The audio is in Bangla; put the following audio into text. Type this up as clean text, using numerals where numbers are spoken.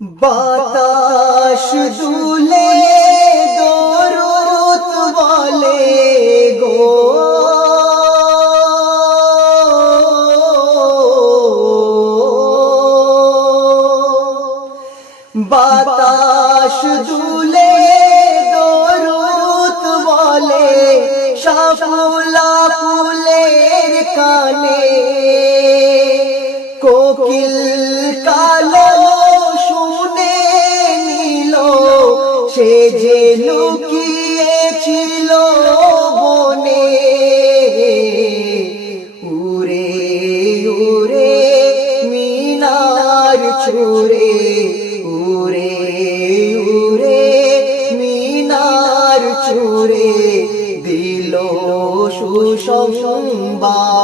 বাতাস দুলে দরুদ বলে গো, বাতাস দুলে দরুদ বলে শাপলা ফুলের কানে, কোকিল কালো শুনে নিল সে যে লুকিয়েছিল বনে। উড়ে উড়ে মিনার ছুঁড়ে, উড়ে উড়ে মিনার ছুঁড়ে দিল সুসংবাদ।